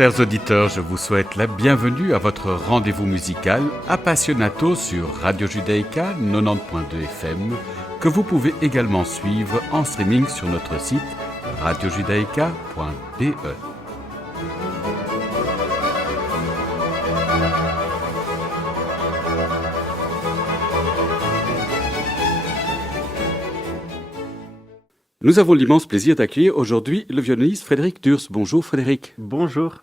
Chers auditeurs, je vous souhaite la bienvenue à votre rendez-vous musical Appassionato sur Radio Judaïka 90.2 FM, que vous pouvez également suivre en streaming sur notre site radiojudaïka.be. Nous avons l'immense plaisir d'accueillir aujourd'hui le violoniste Frédéric Durs. Bonjour Frédéric. Bonjour.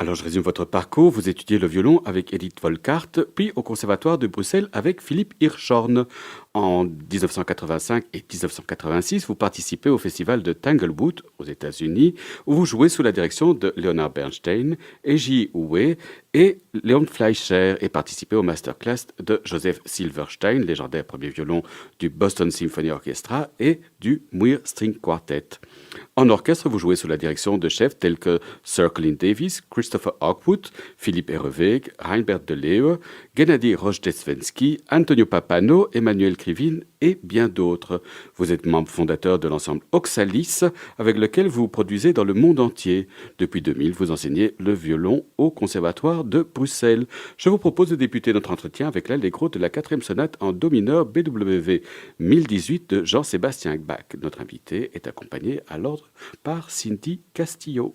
Alors je résume votre parcours. Vous étudiez le violon avec Edith Volkart, puis au Conservatoire de Bruxelles avec Philippe Hirschhorn. En 1985 et 1986, vous participez au festival de Tanglewood aux États-Unis, où vous jouez sous la direction de Leonard Bernstein, Eiji Uwe et Léon Fleischer, et participez au masterclass de Joseph Silverstein, légendaire premier violon du Boston Symphony Orchestra et du Muir String Quartet. En orchestre, vous jouez sous la direction de chefs tels que Sir Colin Davis, Christopher Hawkwood, Philippe Herreweg, Reinbert de Leeuw, Gennady Rojdestvenski, Antonio Pappano, Emmanuel Krivine et bien d'autres. Vous êtes membre fondateur de l'ensemble Oxalis, avec lequel vous produisez dans le monde entier. Depuis 2000, vous enseignez le violon au Conservatoire de Bruxelles. Je vous propose de débuter notre entretien avec l'allegro de la 4e sonate en do mineur BWV 1018 de Jean-Sébastien Bach. Notre invité est accompagné à l'ordre par Cindy Castillo.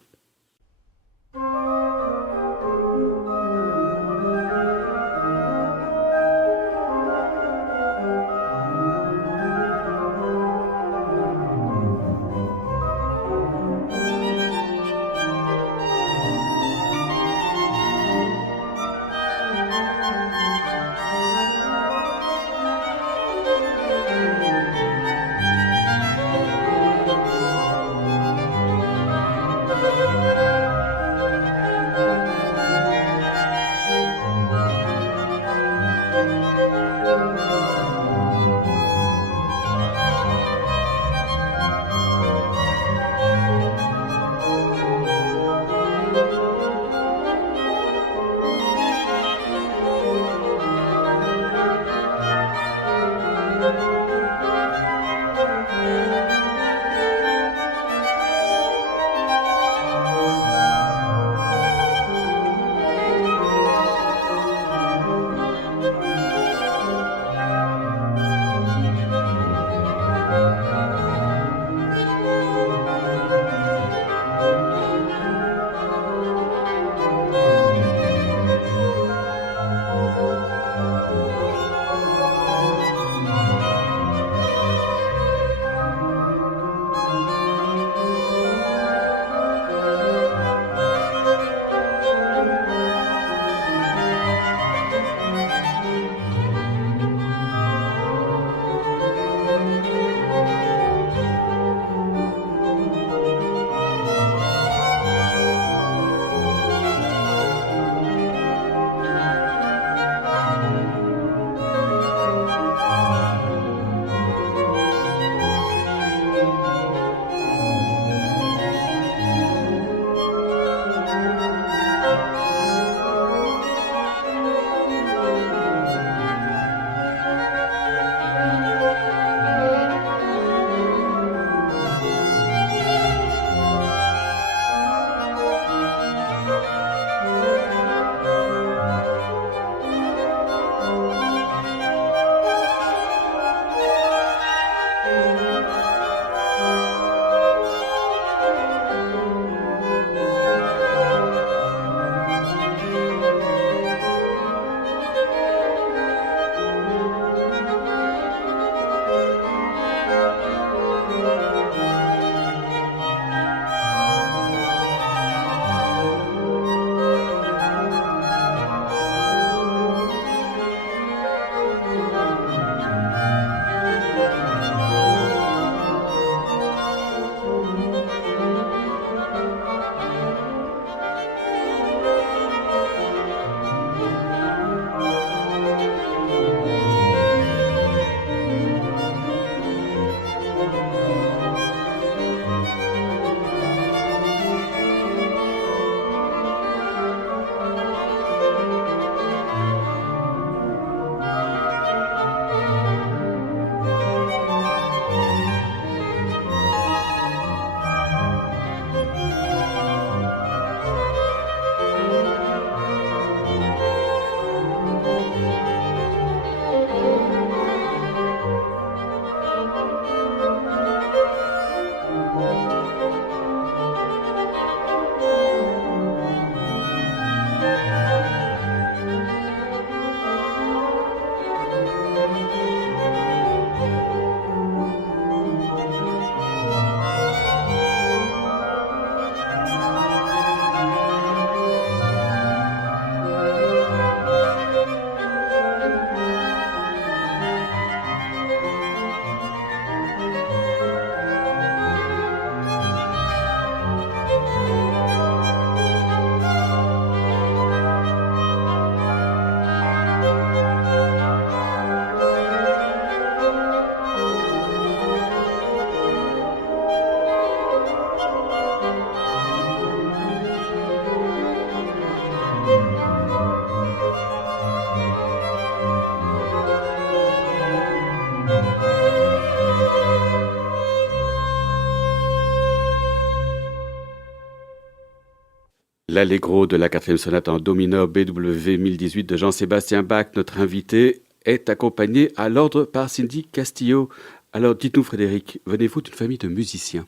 L'Allegro de la 4e sonate en do mineur BWV 1018 de Jean-Sébastien Bach, notre invité, est accompagné à l'ordre par Cindy Castillo. Alors dites-nous Frédéric, venez-vous d'une famille de musiciens?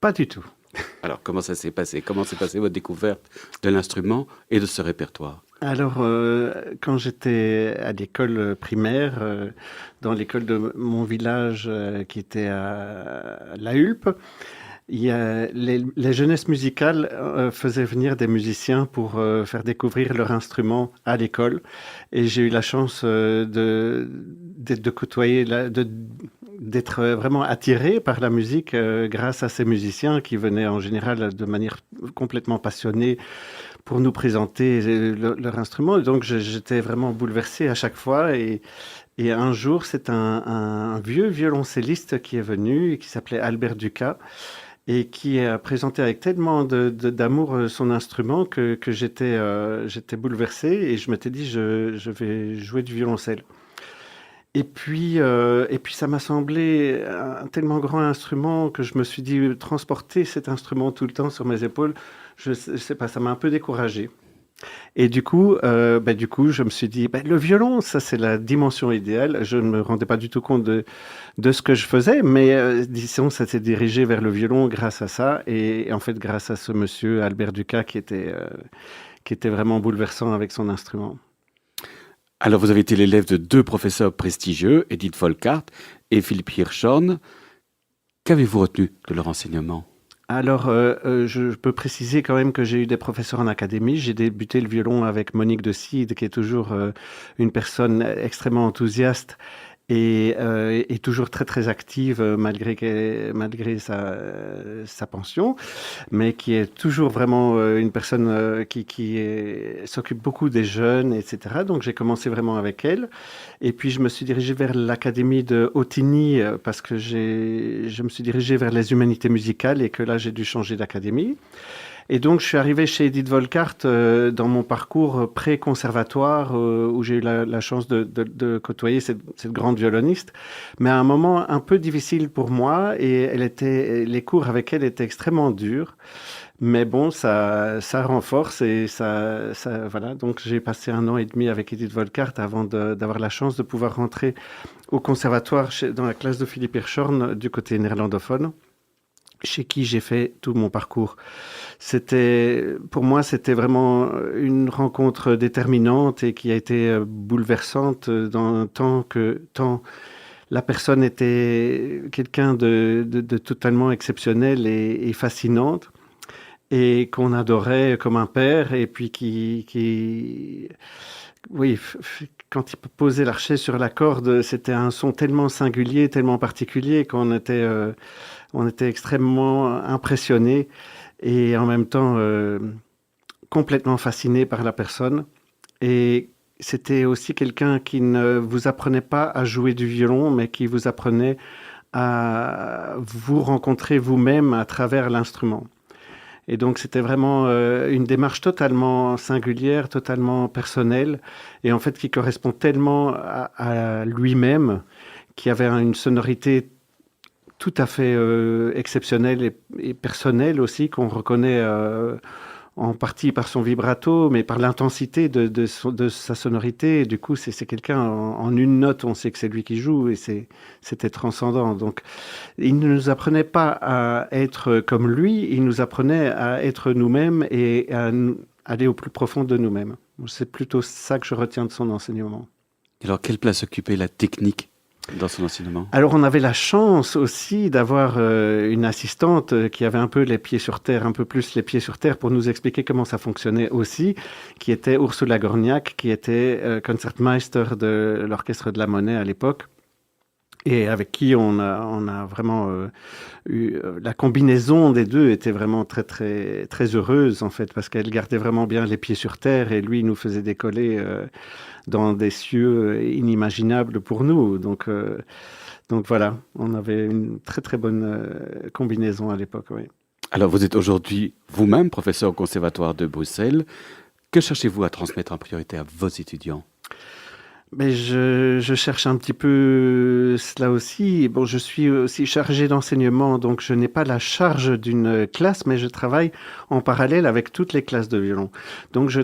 Pas du tout. Alors comment ça s'est passé? Comment s'est passée votre découverte de l'instrument et de ce répertoire? Alors, quand j'étais à l'école primaire, dans l'école de mon village qui était à La Hulpe, il y a les jeunesses musicales faisaient venir des musiciens pour faire découvrir leur instrument à l'école. Et j'ai eu la chance de côtoyer, d'être vraiment attiré par la musique grâce à ces musiciens qui venaient en général de manière complètement passionnée pour nous présenter leur instrument. Et donc j'étais vraiment bouleversé à chaque fois. Et un jour, c'est un vieux violoncelliste qui est venu et qui s'appelait Albert Ducas et qui a présenté avec tellement d'amour son instrument que j'étais bouleversé et je m'étais dit je vais jouer du violoncelle. Et puis ça m'a semblé un tellement grand instrument que je me suis dit transporter cet instrument tout le temps sur mes épaules, je sais pas, ça m'a un peu découragé. Et du coup, je me suis dit, le violon, ça c'est la dimension idéale. Je ne me rendais pas du tout compte de ce que je faisais, mais disons, ça s'est dirigé vers le violon grâce à ça. Et en fait, grâce à ce monsieur Albert Ducas qui était vraiment bouleversant avec son instrument. Alors vous avez été l'élève de deux professeurs prestigieux, Edith Volkart et Philippe Hirschhorn. Qu'avez-vous retenu de leur enseignement? Alors, je peux préciser quand même que j'ai eu des professeurs en académie. J'ai débuté le violon avec Monique de Cide, qui est toujours une personne extrêmement enthousiaste et toujours très très active malgré sa pension, mais qui est toujours vraiment une personne s'occupe beaucoup des jeunes, etc. Donc j'ai commencé vraiment avec elle. Et puis je me suis dirigé vers l'académie de Ottigny parce que je me suis dirigé vers les humanités musicales et que là j'ai dû changer d'académie. Et donc, je suis arrivé chez Edith Volkart dans mon parcours pré-conservatoire où j'ai eu la chance de côtoyer cette grande violoniste, mais à un moment un peu difficile pour moi et les cours avec elle étaient extrêmement durs. Mais bon, ça renforce et voilà. Donc, j'ai passé 1 an et demi avec Edith Volkart avant d'avoir la chance de pouvoir rentrer au conservatoire dans la classe de Philippe Hirschhorn du côté néerlandophone, chez qui j'ai fait tout mon parcours. Pour moi, c'était vraiment une rencontre déterminante et qui a été bouleversante tant la personne était quelqu'un de totalement exceptionnel et fascinante et qu'on adorait comme un père et puis oui, quand il posait l'archet sur la corde, c'était un son tellement singulier, tellement particulier qu'on était extrêmement impressionnés et en même temps complètement fascinés par la personne. Et c'était aussi quelqu'un qui ne vous apprenait pas à jouer du violon, mais qui vous apprenait à vous rencontrer vous-même à travers l'instrument. Et donc c'était vraiment une démarche totalement singulière, totalement personnelle, et en fait qui correspond tellement à lui-même, qui avait une sonorité tout à fait exceptionnelle et personnelle aussi, qu'on reconnaît en partie par son vibrato, mais par l'intensité de sa sonorité. Et du coup, c'est quelqu'un, en une note, on sait que c'est lui qui joue, et c'était transcendant. Donc, il ne nous apprenait pas à être comme lui, il nous apprenait à être nous-mêmes et à aller au plus profond de nous-mêmes. C'est plutôt ça que je retiens de son enseignement. Alors, quelle place occupait la technique dans son enseignement? Alors, on avait la chance aussi d'avoir une assistante qui avait un peu les pieds sur terre, un peu plus les pieds sur terre pour nous expliquer comment ça fonctionnait aussi, qui était Ursula Gorniak, qui était concertmeister de l'Orchestre de la Monnaie à l'époque, et avec qui on a vraiment eu la combinaison des deux était vraiment très très très heureuse en fait, parce qu'elle gardait vraiment bien les pieds sur terre et lui il nous faisait décoller dans des cieux inimaginables pour nous. Donc voilà, on avait une très très bonne combinaison à l'époque. Oui. Alors vous êtes aujourd'hui vous-même professeur au Conservatoire de Bruxelles. Que cherchez-vous à transmettre en priorité à vos étudiants? Mais je cherche un petit peu cela aussi. Et bon, je suis aussi chargé d'enseignement, donc je n'ai pas la charge d'une classe, mais je travaille en parallèle avec toutes les classes de violon. Donc je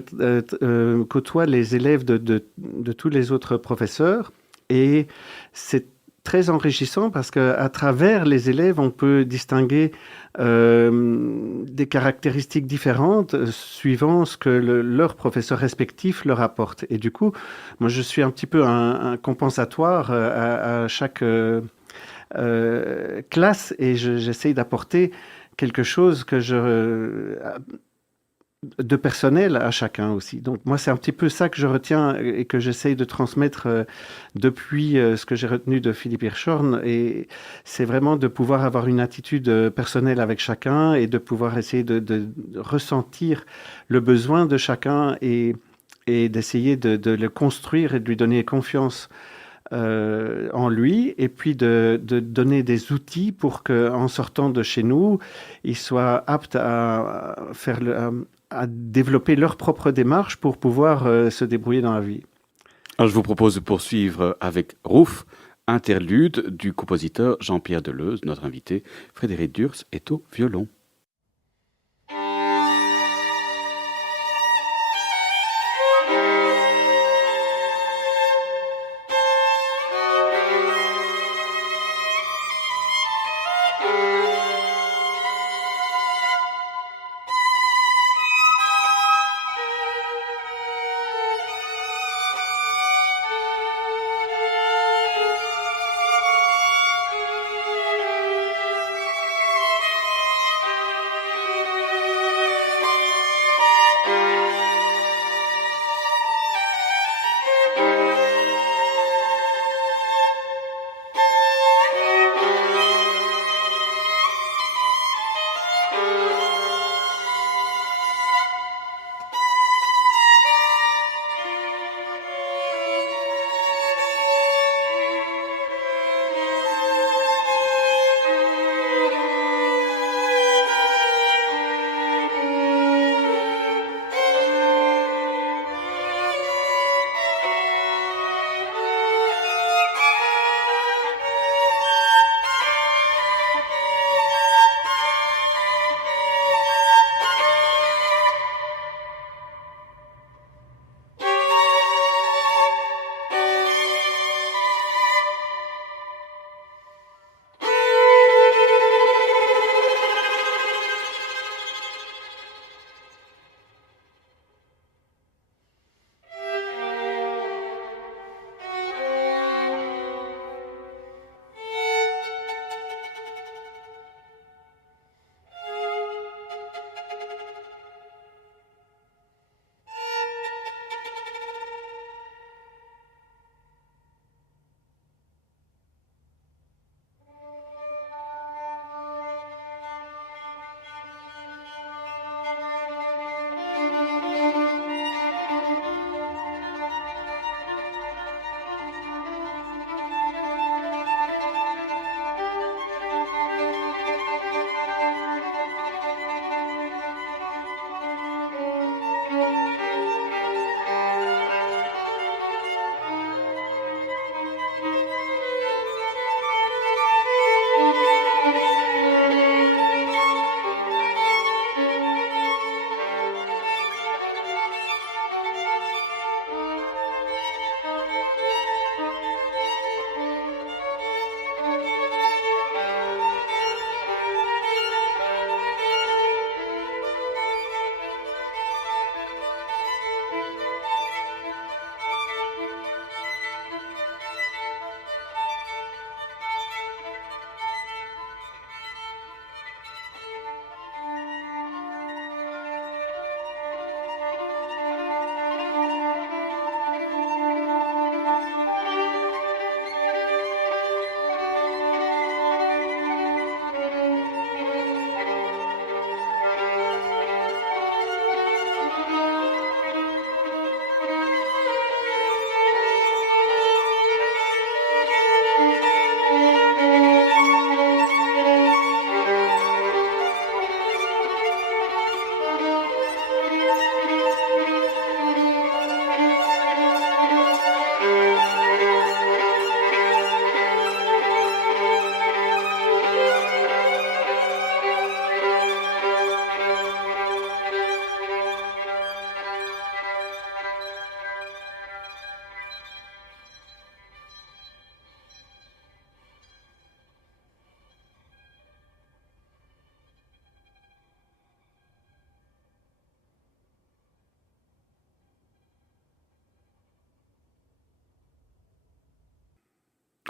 côtoie les élèves de tous les autres professeurs et c'est très enrichissant parce qu'à travers les élèves, on peut distinguer des caractéristiques différentes suivant ce que leur professeur respectif leur apporte. Et du coup, moi, je suis un petit peu un compensatoire à chaque classe et j'essaye d'apporter quelque chose de personnel à chacun aussi. Donc moi, c'est un petit peu ça que je retiens et que j'essaye de transmettre depuis ce que j'ai retenu de Philippe Hirschhorn. Et c'est vraiment de pouvoir avoir une attitude personnelle avec chacun et de pouvoir essayer de ressentir le besoin de chacun et d'essayer de le construire et de lui donner confiance en lui, et puis de donner des outils pour qu'en sortant de chez nous, ils soient aptes à faire à développer leur propre démarche pour pouvoir se débrouiller dans la vie. Alors, je vous propose de poursuivre avec Rouf, interlude du compositeur Jean-Pierre Deleuze. Notre invité, Frédéric Durs, est au violon.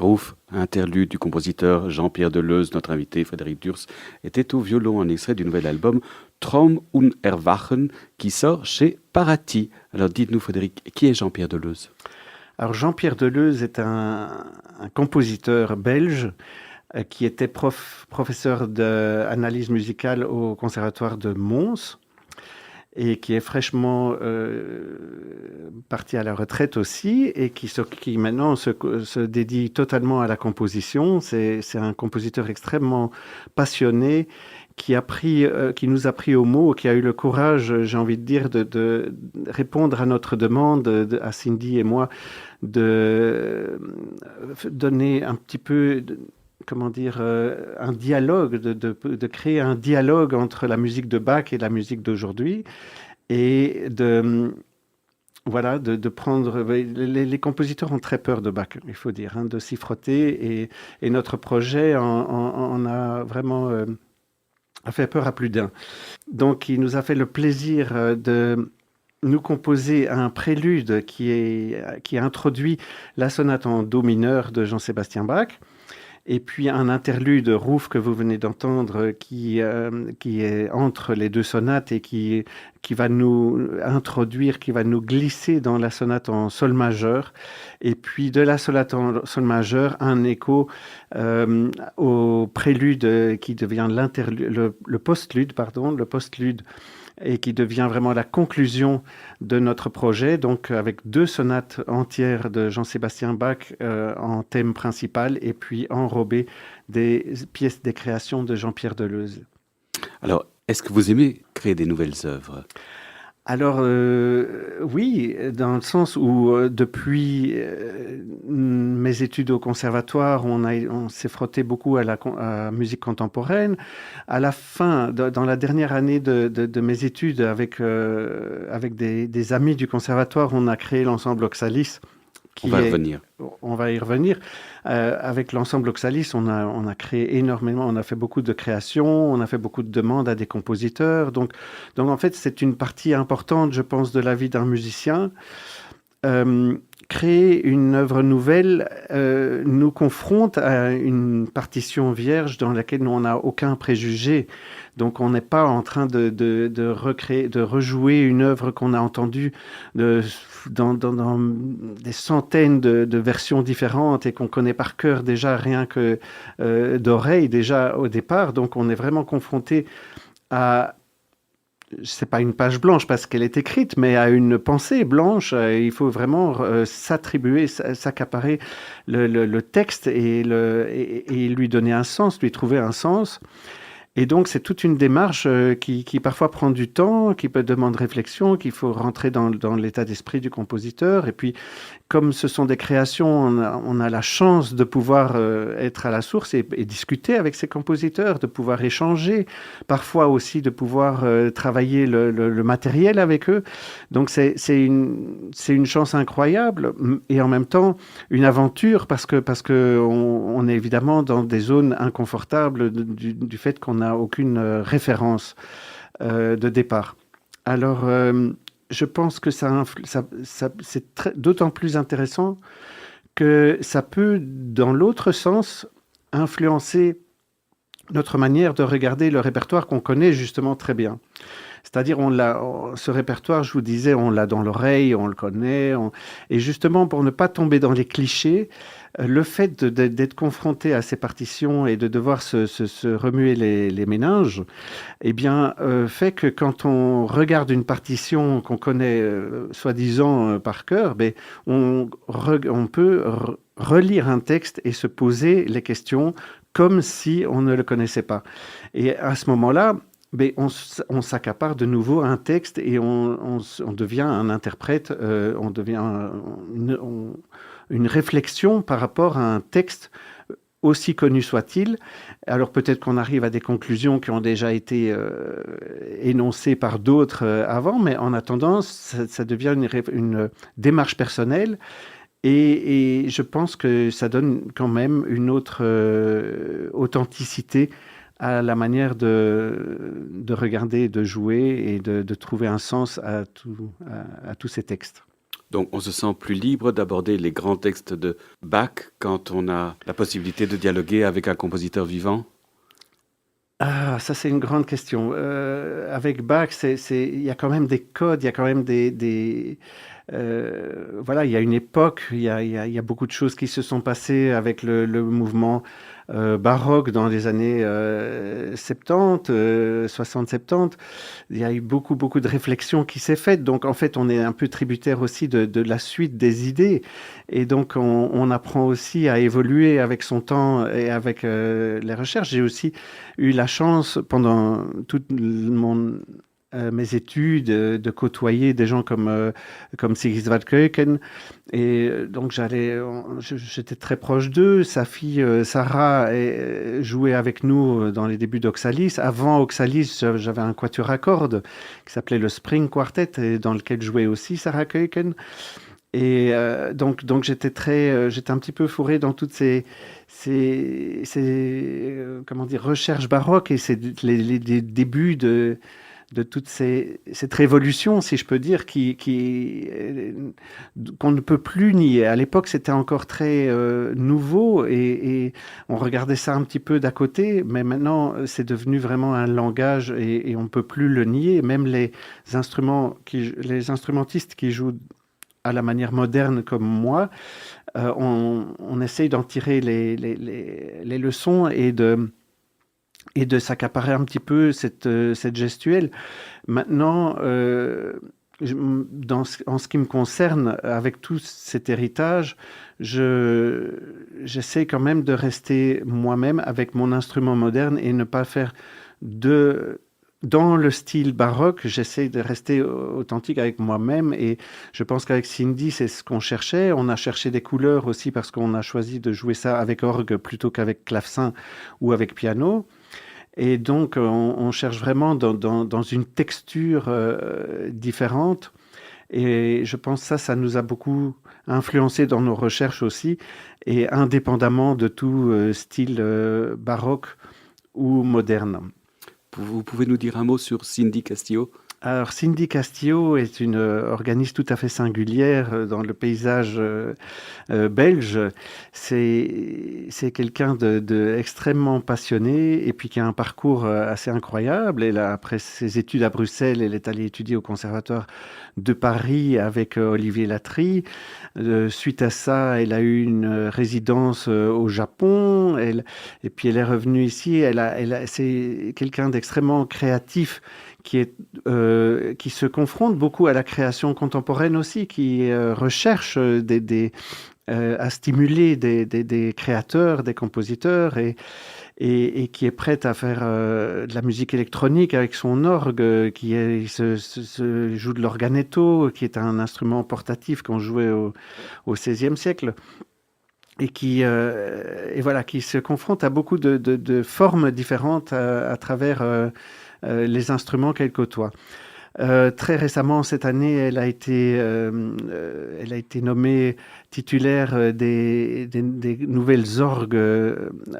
Ouf, interlude du compositeur Jean-Pierre Deleuze, notre invité Frédéric Durs, était au violon, un extrait du nouvel album Traum und Erwachen qui sort chez Paraty. Alors dites-nous Frédéric, qui est Jean-Pierre Deleuze? Alors Jean-Pierre Deleuze est un compositeur belge qui était professeur d'analyse musicale au Conservatoire de Mons et qui est fraîchement parti à la retraite aussi et qui maintenant se dédie totalement à la composition. C'est un compositeur extrêmement passionné qui nous a pris au mot, qui a eu le courage, j'ai envie de dire, de répondre à notre demande, à Cindy et moi, de donner un petit peu... comment dire, un dialogue, de créer un dialogue entre la musique de Bach et la musique d'aujourd'hui, et voilà, de prendre... Les compositeurs ont très peur de Bach, il faut dire, hein, de s'y frotter, et notre projet en a vraiment a fait peur à plus d'un. Donc il nous a fait le plaisir de nous composer un prélude qui introduit la sonate en do mineur de Jean-Sébastien Bach, et puis un interlude Rouf que vous venez d'entendre qui est entre les deux sonates et qui va nous introduire, qui va nous glisser dans la sonate en sol majeur, et puis de la sonate en sol majeur un écho au prélude qui devient le postlude, et qui devient vraiment la conclusion de notre projet, donc avec 2 sonates entières de Jean-Sébastien Bach en thème principal, et puis enrobées des pièces des créations de Jean-Pierre Deleuze. Alors, est-ce que vous aimez créer des nouvelles œuvres? Alors oui, dans le sens où depuis mes études au conservatoire, on s'est frotté beaucoup à la musique contemporaine. À la fin, dans la dernière année de mes études, avec des amis du conservatoire, on a créé l'ensemble Oxalis. On va y revenir. On va y revenir. Avec l'ensemble Oxalis, on a créé énormément, on a fait beaucoup de créations, on a fait beaucoup de demandes à des compositeurs. Donc en fait, c'est une partie importante, je pense, de la vie d'un musicien. Créer une œuvre nouvelle nous confronte à une partition vierge dans laquelle on n'a aucun préjugé. Donc on n'est pas en train de recréer, de rejouer une œuvre qu'on a entendue dans des centaines de versions différentes et qu'on connaît par cœur déjà, rien que d'oreille déjà au départ. Donc on est vraiment confronté à... c'est pas une page blanche parce qu'elle est écrite, mais à une pensée blanche. Il faut vraiment s'attribuer, s'accaparer le texte et lui donner un sens, lui trouver un sens. Et donc, c'est toute une démarche qui parfois prend du temps, qui peut demander réflexion, qu'il faut rentrer dans l'état d'esprit du compositeur. Et puis, comme ce sont des créations, on a la chance de pouvoir être à la source et discuter avec ces compositeurs, de pouvoir échanger, parfois aussi de pouvoir travailler le matériel avec eux. Donc, c'est une chance incroyable et en même temps une aventure parce que on est évidemment dans des zones inconfortables du fait qu'on n'a aucune référence de départ. Alors, je pense que c'est d'autant plus intéressant que ça peut, dans l'autre sens, influencer notre manière de regarder le répertoire qu'on connaît justement très bien. C'est-à-dire, ce répertoire, je vous disais, on l'a dans l'oreille, on le connaît. Et justement, pour ne pas tomber dans les clichés, le fait d'être confronté à ces partitions et de devoir se remuer les méninges, eh bien, fait que quand on regarde une partition qu'on connaît soi-disant par cœur, ben, on peut relire un texte et se poser les questions comme si on ne le connaissait pas. Et à ce moment-là, mais on s'accapare de nouveau un texte et on devient un interprète, on devient une réflexion par rapport à un texte aussi connu soit-il. Alors peut-être qu'on arrive à des conclusions qui ont déjà été énoncées par d'autres avant, mais en attendant, ça devient une démarche personnelle. Et je pense que ça donne quand même une autre authenticité à la manière de regarder, de jouer et de trouver un sens à tous ces textes. Donc on se sent plus libre d'aborder les grands textes de Bach quand on a la possibilité de dialoguer avec un compositeur vivant? Ah, ça c'est une grande question. Avec Bach, il y a quand même des codes, il y a quand même voilà, il y a une époque, il y a beaucoup de choses qui se sont passées avec le mouvement baroque dans les années 70, 60-70. Il y a eu beaucoup de réflexions qui s'est faite. Donc en fait, on est un peu tributaire aussi de la suite des idées. Et donc on apprend aussi à évoluer avec son temps et avec les recherches. J'ai aussi eu la chance pendant toute mes études, de côtoyer des gens comme Sigrid Keuken. Et donc, j'étais très proche d'eux. Sa fille, Sarah, jouait avec nous dans les débuts d'Oxalis. Avant Oxalis, j'avais un quatuor à cordes qui s'appelait le Spring Quartet et dans lequel jouait aussi Sarah Keuken. Et donc j'étais un petit peu fourré dans toutes comment dire, recherches baroques et les débuts de toute cette révolution, si je peux dire, qu'on ne peut plus nier. À l'époque, c'était encore très nouveau et on regardait ça un petit peu d'à côté, mais maintenant, c'est devenu vraiment un langage et on ne peut plus le nier. Même les instrumentistes qui jouent à la manière moderne comme moi, on essaye d'en tirer les leçons et de s'accaparer un petit peu cette gestuelle. Maintenant, en ce qui me concerne, avec tout cet héritage, j'essaie quand même de rester moi-même avec mon instrument moderne et ne pas faire dans le style baroque, j'essaie de rester authentique avec moi-même et je pense qu'avec Cindy, c'est ce qu'on cherchait. On a cherché des couleurs aussi parce qu'on a choisi de jouer ça avec orgue plutôt qu'avec clavecin ou avec piano. Et donc, on cherche vraiment dans une texture différente. Et je pense que ça nous a beaucoup influencé dans nos recherches aussi, et indépendamment de tout style baroque ou moderne. Vous pouvez nous dire un mot sur Cindy Castillo? Alors, Cindy Castillo est une organiste tout à fait singulière dans le paysage belge. C'est quelqu'un de extrêmement passionné et puis qui a un parcours assez incroyable. Après ses études à Bruxelles, elle est allée étudier au Conservatoire de Paris avec Olivier Latry. Suite à ça, elle a eu une résidence au Japon. Et puis elle est revenue ici. C'est quelqu'un d'extrêmement créatif qui se confronte beaucoup à la création contemporaine aussi, qui recherche à stimuler des créateurs, des compositeurs et qui est prête à faire de la musique électronique avec son orgue, se joue de l'organetto, qui est un instrument portatif qu'on jouait au XVIe siècle. Et voilà, qui se confronte à beaucoup de formes différentes à travers les instruments qu'elle côtoie. Très récemment, cette année, elle a été nommée titulaire des nouvelles orgues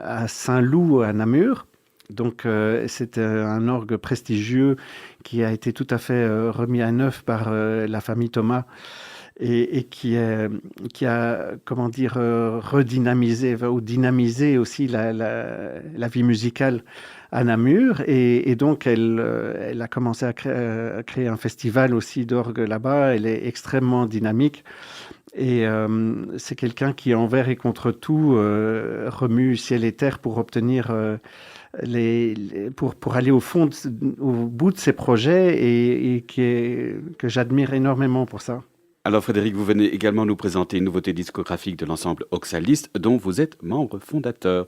à Saint-Loup, à Namur. Donc, c'est un orgue prestigieux qui a été tout à fait remis à neuf par la famille Thomas et qui a, comment dire, redynamisé ou dynamisé aussi la vie musicale à Namur. Et donc, elle a commencé à créer un festival aussi d'orgue là-bas. Elle est extrêmement dynamique. Et c'est quelqu'un qui, envers et contre tout, remue ciel et terre pour obtenir pour aller au bout de ses projets et que j'admire énormément pour ça. Alors Frédéric, vous venez également nous présenter une nouveauté discographique de l'ensemble Oxalis, dont vous êtes membre fondateur.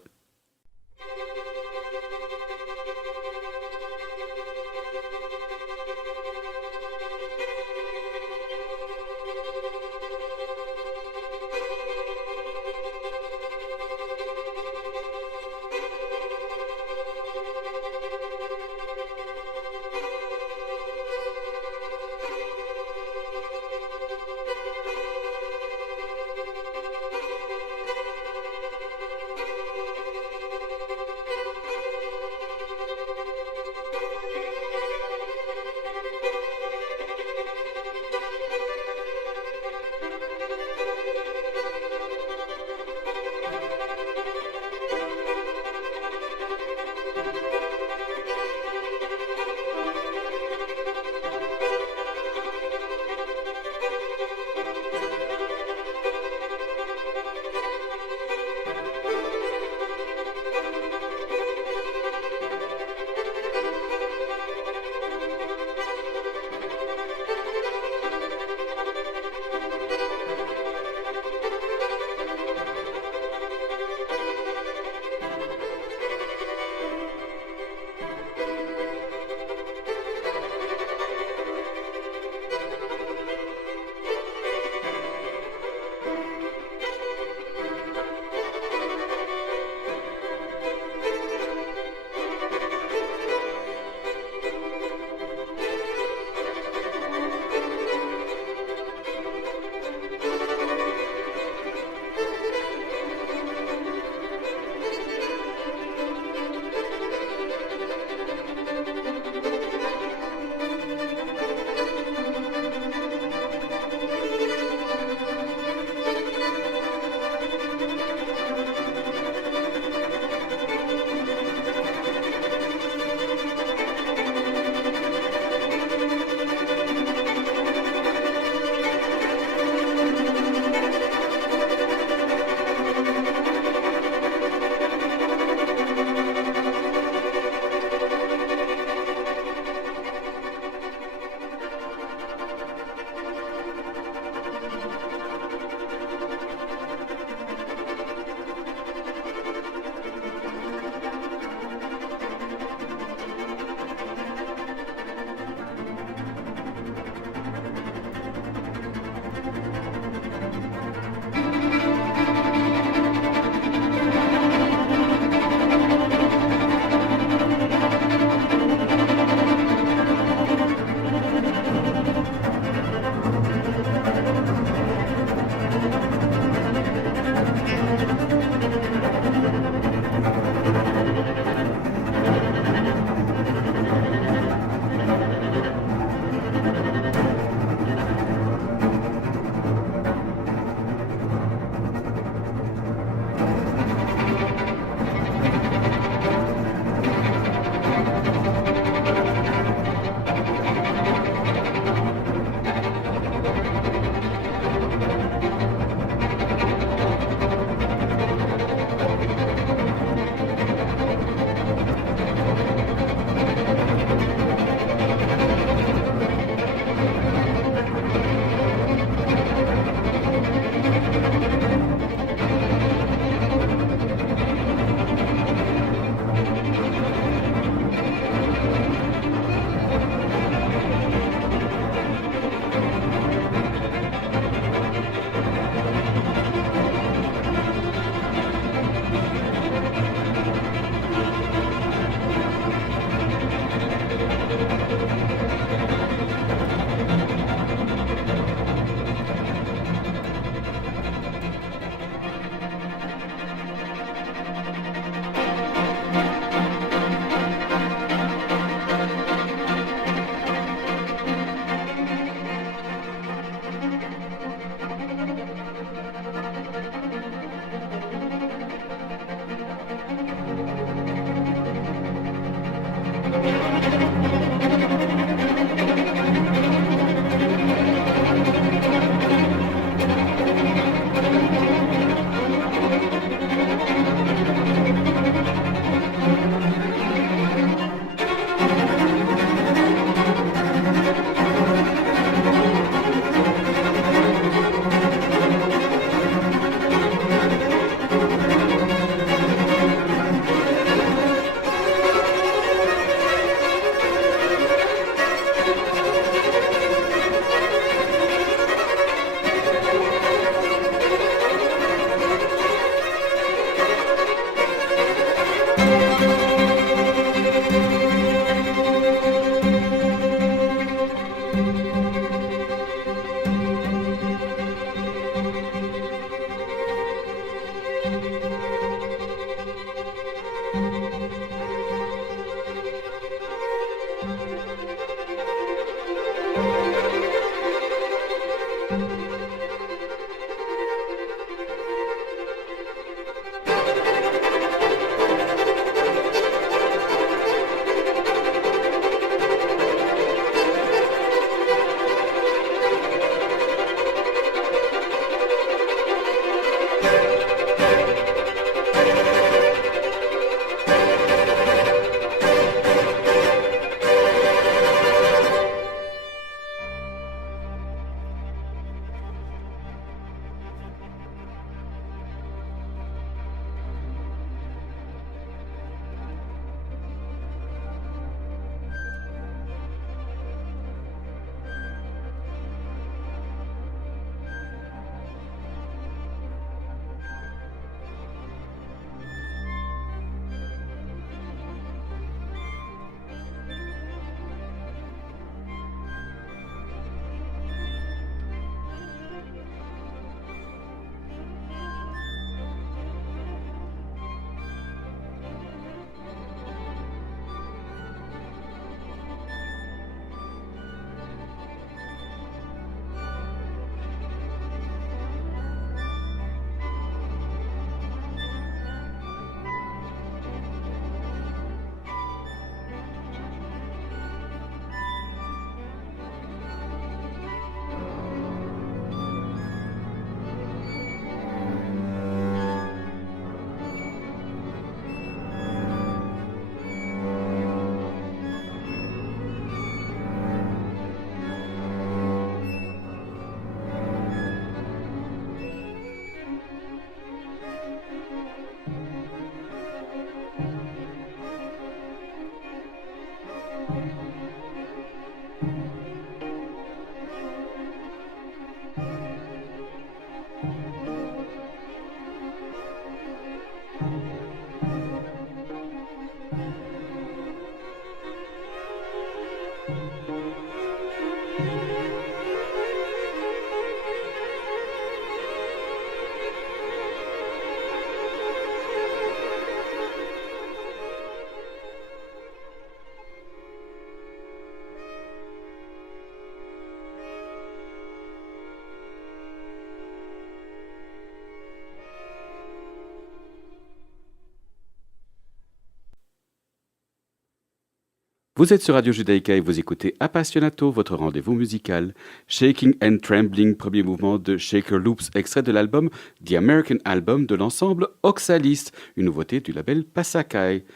Vous êtes sur Radio Judaïka et vous écoutez Appassionato, votre rendez-vous musical. Shaking and Trembling, premier mouvement de Shaker Loops, extrait de l'album The American Album de l'ensemble Oxalis, une nouveauté du label Pasakai.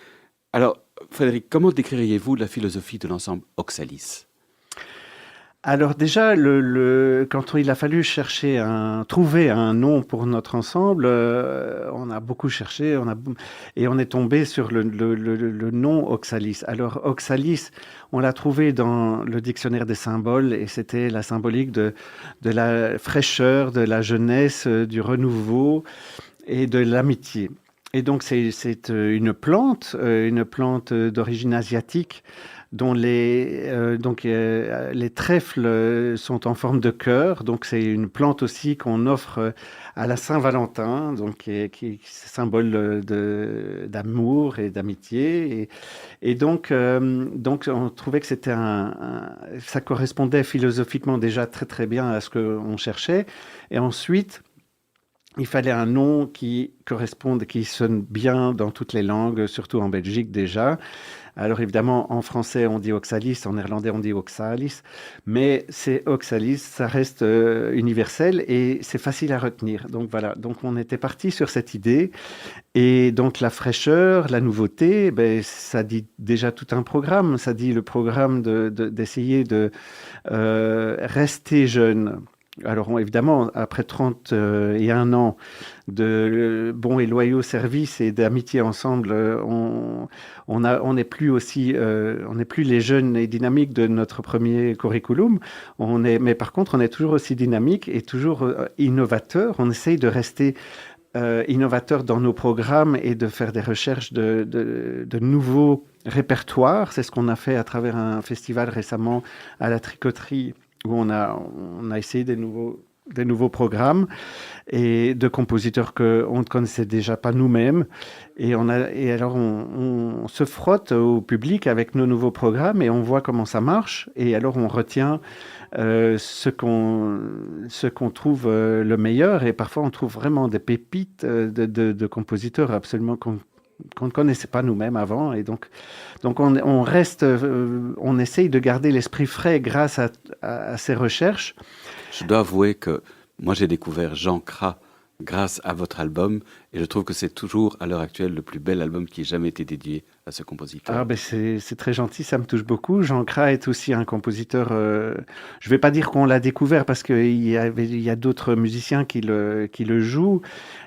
Alors, Frédéric, comment décririez-vous la philosophie de l'ensemble Oxalis ? Alors déjà, quand il a fallu trouver un nom pour notre ensemble, on a beaucoup cherché, et on est tombé sur le nom Oxalis. Alors Oxalis, on l'a trouvé dans le dictionnaire des symboles, et c'était la symbolique de la fraîcheur, de la jeunesse, du renouveau et de l'amitié. Et donc c'est une plante d'origine asiatique, dont les trèfles sont en forme de cœur. Donc c'est une plante aussi qu'on offre à la Saint-Valentin, donc qui est symbole d'amour et d'amitié. Et donc on trouvait que c'était ça correspondait philosophiquement déjà très très bien à ce qu'on cherchait. Et ensuite, il fallait un nom qui corresponde, qui sonne bien dans toutes les langues, surtout en Belgique déjà. Alors évidemment, en français, on dit Oxalis, en néerlandais, on dit Oxalis, mais c'est Oxalis, ça reste universel et c'est facile à retenir. Donc voilà, donc on était parti sur cette idée et donc la fraîcheur, la nouveauté, ben, ça dit déjà tout un programme. Ça dit le programme d'essayer de rester jeune. Alors évidemment, après 31 ans de bons et loyaux services et d'amitié ensemble, on n'est plus aussi, on n'est plus les jeunes et dynamiques de notre premier curriculum. Mais par contre, on est toujours aussi dynamique et toujours innovateur. On essaye de rester innovateur dans nos programmes et de faire des recherches de nouveaux répertoires. C'est ce qu'on a fait à travers un festival récemment à la Tricoterie où on a essayé des nouveaux programmes et de compositeurs qu'on ne connaissait déjà pas nous-mêmes. Et alors, on se frotte au public avec nos nouveaux programmes et on voit comment ça marche. Et alors, on retient ce qu'on trouve le meilleur. Et parfois, on trouve vraiment des pépites de compositeurs absolument qu'on ne connaissait pas nous-mêmes avant. Et donc on reste, on essaye de garder l'esprit frais grâce à ces recherches. Je dois avouer que moi j'ai découvert Jean Cras grâce à votre album et je trouve que c'est toujours à l'heure actuelle le plus bel album qui ait jamais été dédié à ce compositeur. Ah ben c'est très gentil, ça me touche beaucoup. Jean Cras est aussi un compositeur. Je vais pas dire qu'on l'a découvert parce qu'il y a d'autres musiciens qui le jouent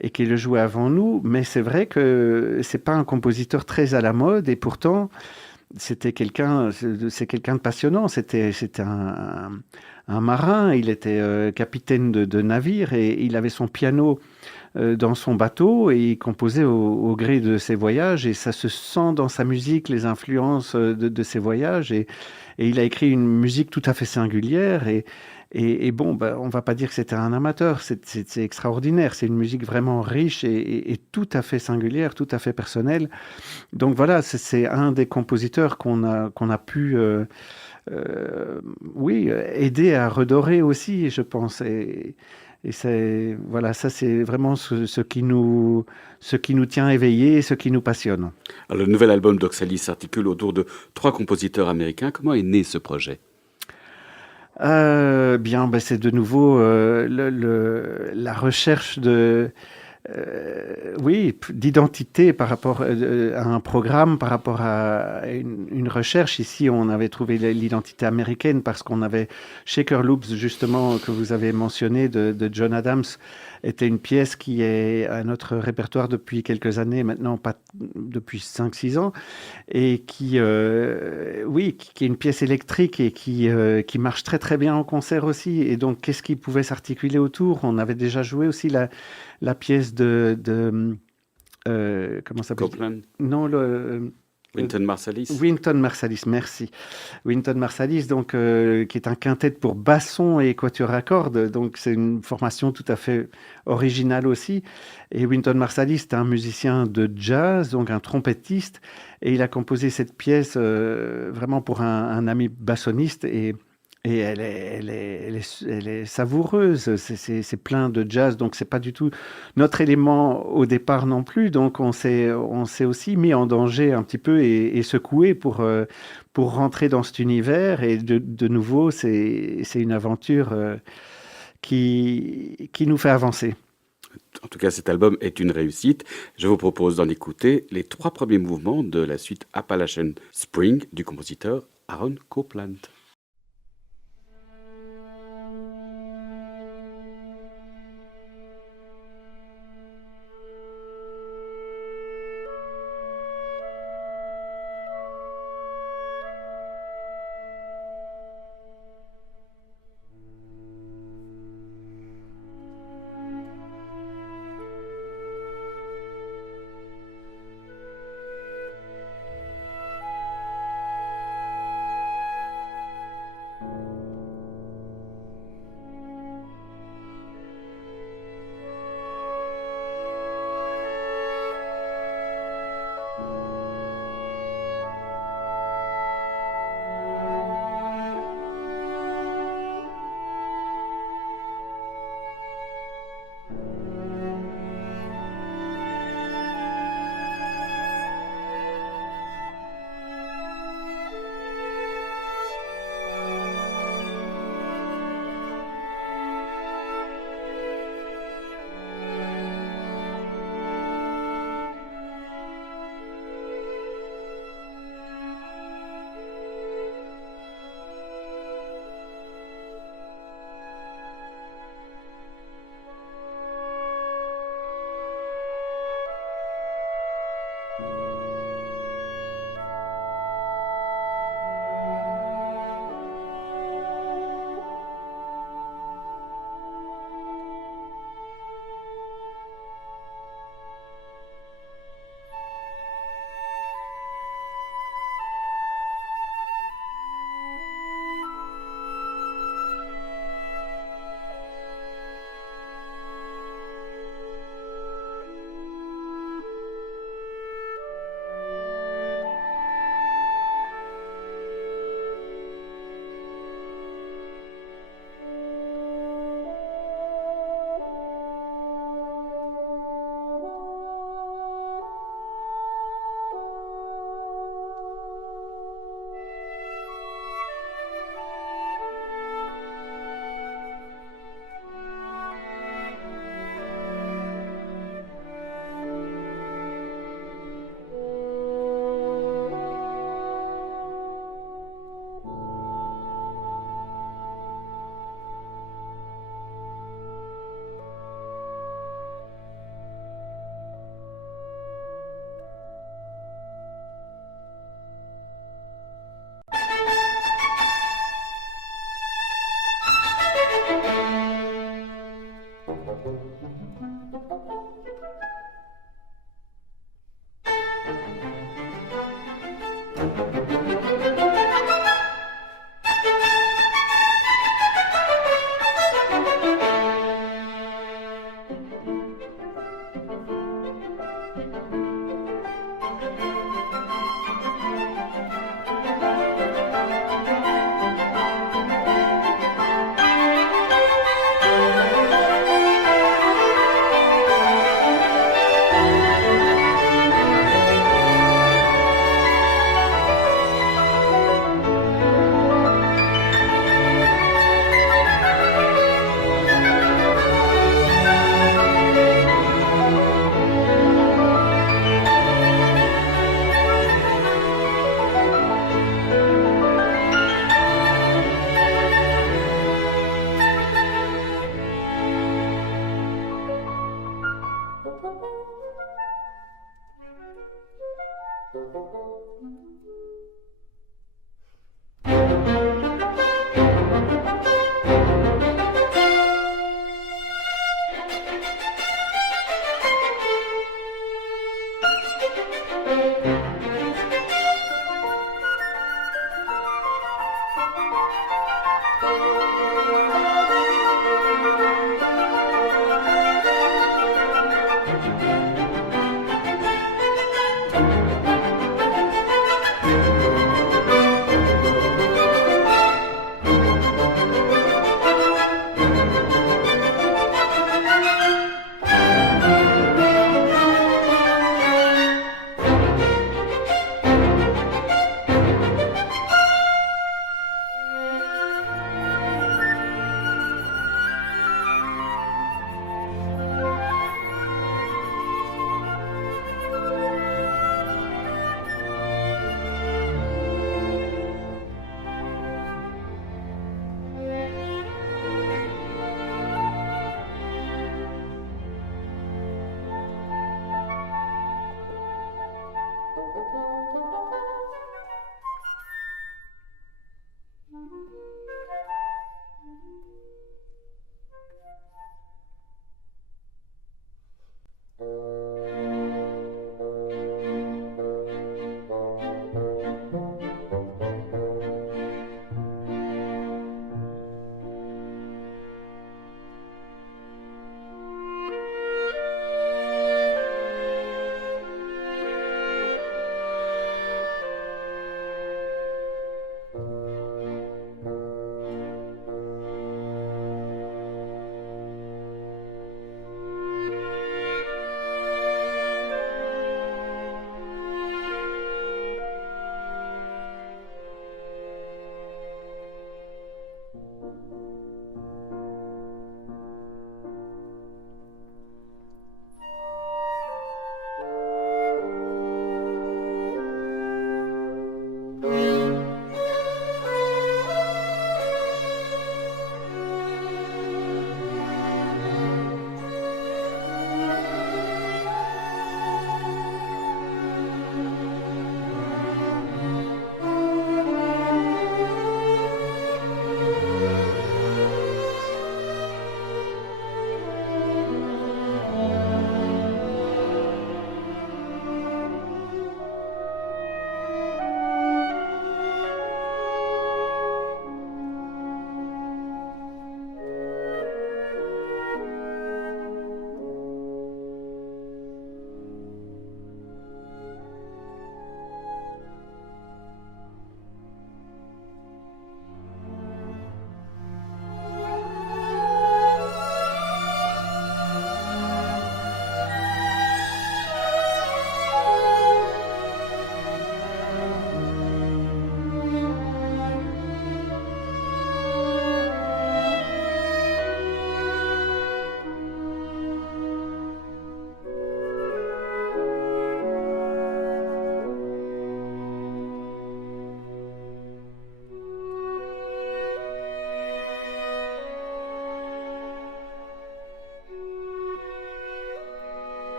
et qui le jouaient avant nous, mais c'est vrai que c'est pas un compositeur très à la mode et pourtant c'est quelqu'un de passionnant. C'était un marin. Il était capitaine de navire et il avait son piano dans son bateau et il composait au gré de ses voyages et ça se sent dans sa musique les influences de ses voyages et il a écrit une musique tout à fait singulière et bon, bah, on va pas dire que c'était un amateur, c'est extraordinaire, c'est une musique vraiment riche et tout à fait singulière, tout à fait personnelle. Donc voilà, c'est un des compositeurs qu'on a pu oui, aider à redorer aussi, je pense. Et c'est, voilà, ça c'est vraiment ce qui nous tient éveillés et ce qui nous passionne. Alors, le nouvel album d'Oxalis s'articule autour de 3 compositeurs américains. Comment est né ce projet? Bien, ben, c'est de nouveau la recherche oui, d'identité par rapport à un programme, par rapport à une recherche. Ici, on avait trouvé l'identité américaine parce qu'on avait Shaker Loops, justement, que vous avez mentionné, de John Adams, était une pièce qui est à notre répertoire depuis quelques années, maintenant pas depuis 5 6 ans, et oui, qui est une pièce électrique et qui marche très très bien en concert aussi. Et donc, qu'est-ce qui pouvait s'articuler autour? On avait déjà joué aussi la pièce comment ça s'appelle? Copland, Non, Wynton Marsalis. Wynton Marsalis, merci. Wynton Marsalis, donc, qui est un quintet pour basson et quatuor à cordes, donc c'est une formation tout à fait originale aussi. Et Wynton Marsalis, c'est un musicien de jazz, donc un trompettiste, et il a composé cette pièce vraiment pour un ami bassoniste et elle est savoureuse, c'est plein de jazz, donc c'est pas du tout notre élément au départ non plus, donc on s'est aussi mis en danger un petit peu et secoué pour rentrer dans cet univers, et de nouveau, c'est une aventure qui nous fait avancer. En tout cas, cet album est une réussite. Je vous propose d'en écouter les 3 premiers mouvements de la suite Appalachian Spring du compositeur Aaron Copland.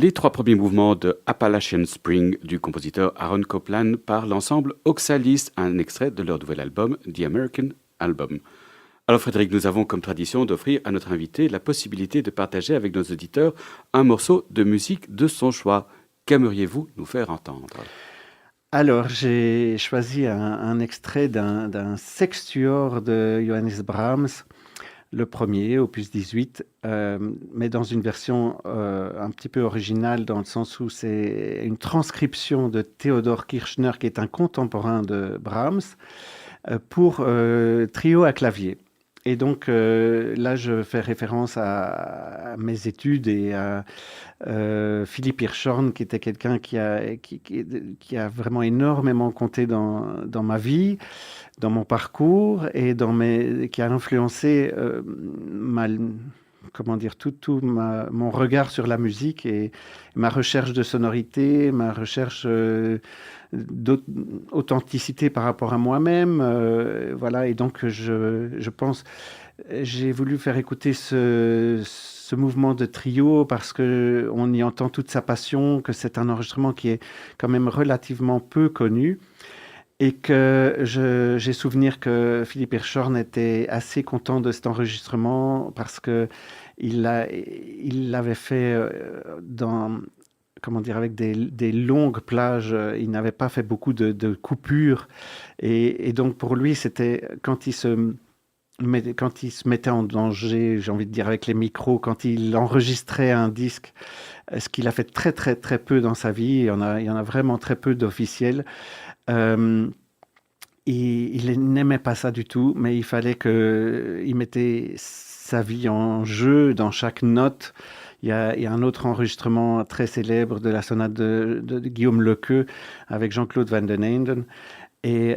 les 3 premiers mouvements de Appalachian Spring du compositeur Aaron Copland par l'ensemble Oxalis, un extrait de leur nouvel album The American Album. Alors Frédéric, nous avons comme tradition d'offrir à notre invité la possibilité de partager avec nos auditeurs un morceau de musique de son choix. Qu'aimeriez-vous nous faire entendre ? Alors, j'ai choisi un extrait d'un sextuor de Johannes Brahms, le premier, opus 18, mais dans une version un petit peu originale, dans le sens où c'est une transcription de Theodor Kirchner, qui est un contemporain de Brahms, pour trio à clavier. Et donc là, je fais référence à mes études et à Philippe Hirschhorn, qui était quelqu'un qui a vraiment énormément compté dans ma vie, dans mon parcours, et qui a influencé mon regard sur la musique et ma recherche de sonorité, ma recherche d'authenticité par rapport à moi-même. Voilà, et donc je pense, j'ai voulu faire écouter ce mouvement de trio parce qu'on y entend toute sa passion, que c'est un enregistrement qui est quand même relativement peu connu. Et que j'ai souvenir que Philippe Hirschhorn était assez content de cet enregistrement parce que il l'avait fait avec des longues plages. Il n'avait pas fait beaucoup de coupures. Et donc pour lui, c'était quand il se mettait en danger, j'ai envie de dire, avec les micros, quand il enregistrait un disque, ce qu'il a fait très très très peu dans sa vie, il y en a vraiment très peu d'officiels. Il n'aimait pas ça du tout, mais il fallait qu'il mettait sa vie en jeu dans chaque note. Il y a un autre enregistrement très célèbre de la sonate de Guillaume Lequeux avec Jean-Claude Van den Eynden. Et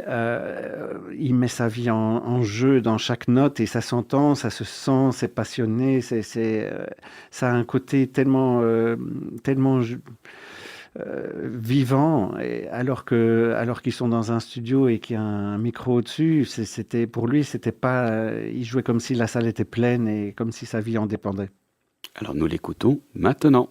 il met sa vie en jeu dans chaque note et ça s'entend, ça se sent, c'est passionné, ça a un côté tellement vivant, alors qu'ils sont dans un studio et qu'il y a un micro au-dessus. Pour lui, c'était pas, il jouait comme si la salle était pleine et comme si sa vie en dépendait. Alors nous l'écoutons maintenant.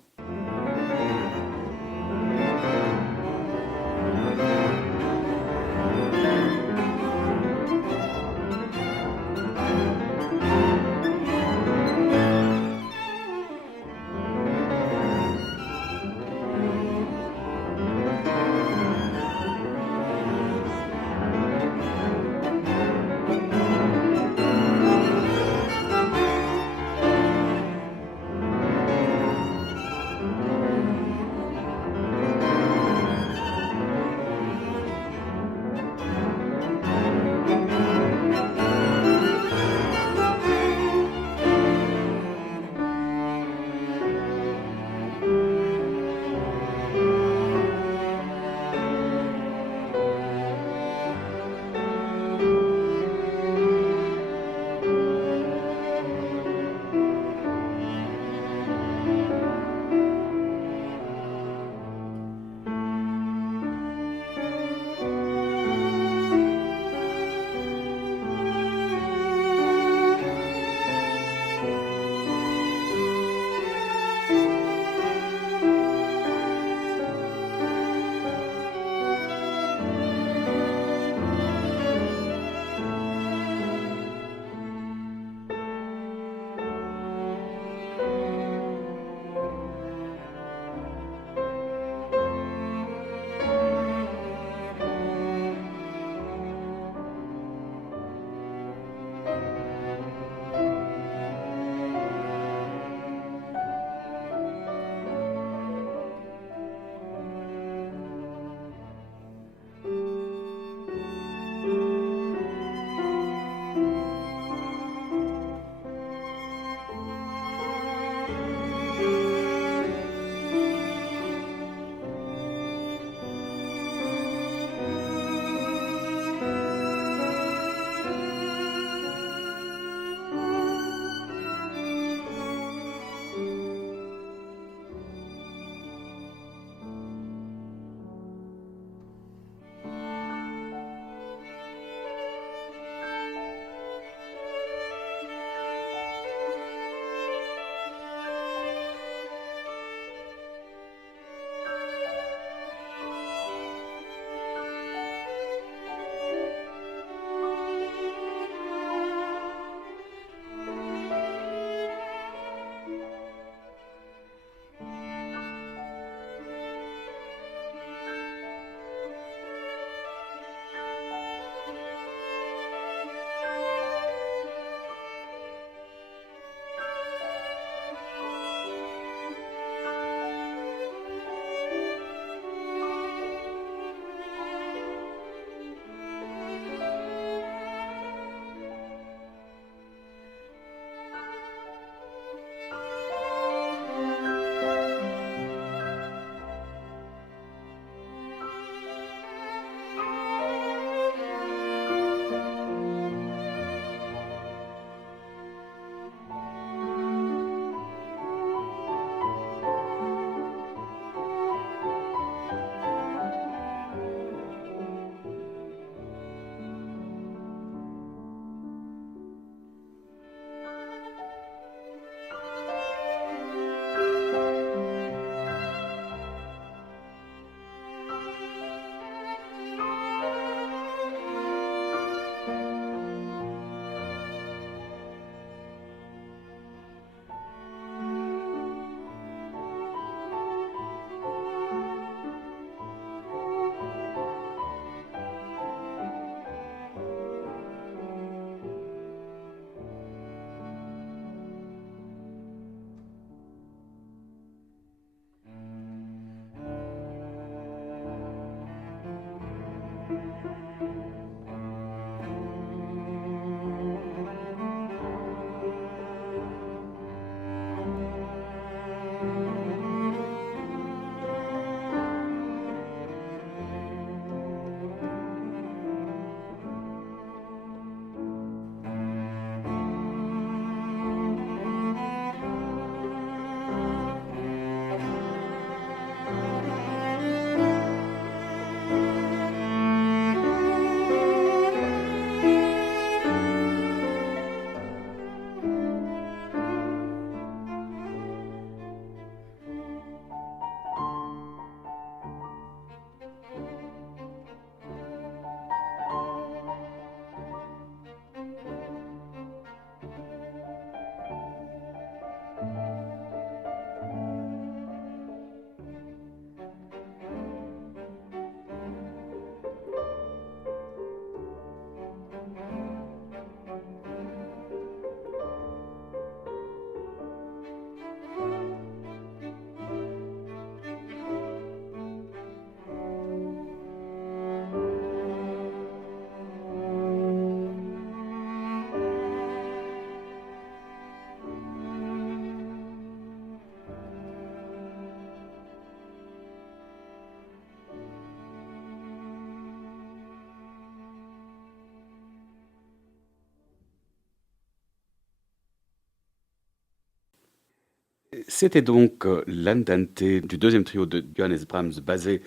C'était donc l'Andante du deuxième trio de Johannes Brahms basé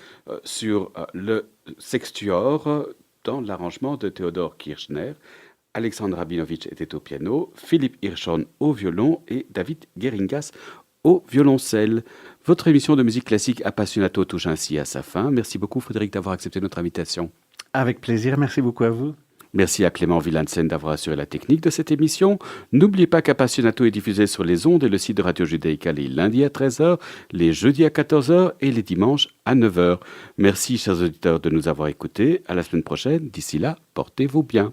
sur le sextuor dans l'arrangement de Theodor Kirchner. Alexandre Rabinovitch était au piano, Philippe Hirschhorn au violon et David Geringas au violoncelle. Votre émission de musique classique Appassionato touche ainsi à sa fin. Merci beaucoup Frédéric d'avoir accepté notre invitation. Avec plaisir, merci beaucoup à vous. Merci à Clément Villansen d'avoir assuré la technique de cette émission. N'oubliez pas qu'Appassionato est diffusé sur les ondes et le site de Radio Judaïka les lundis à 13h, les jeudis à 14h et les dimanches à 9h. Merci chers auditeurs de nous avoir écoutés. À la semaine prochaine. D'ici là, portez-vous bien.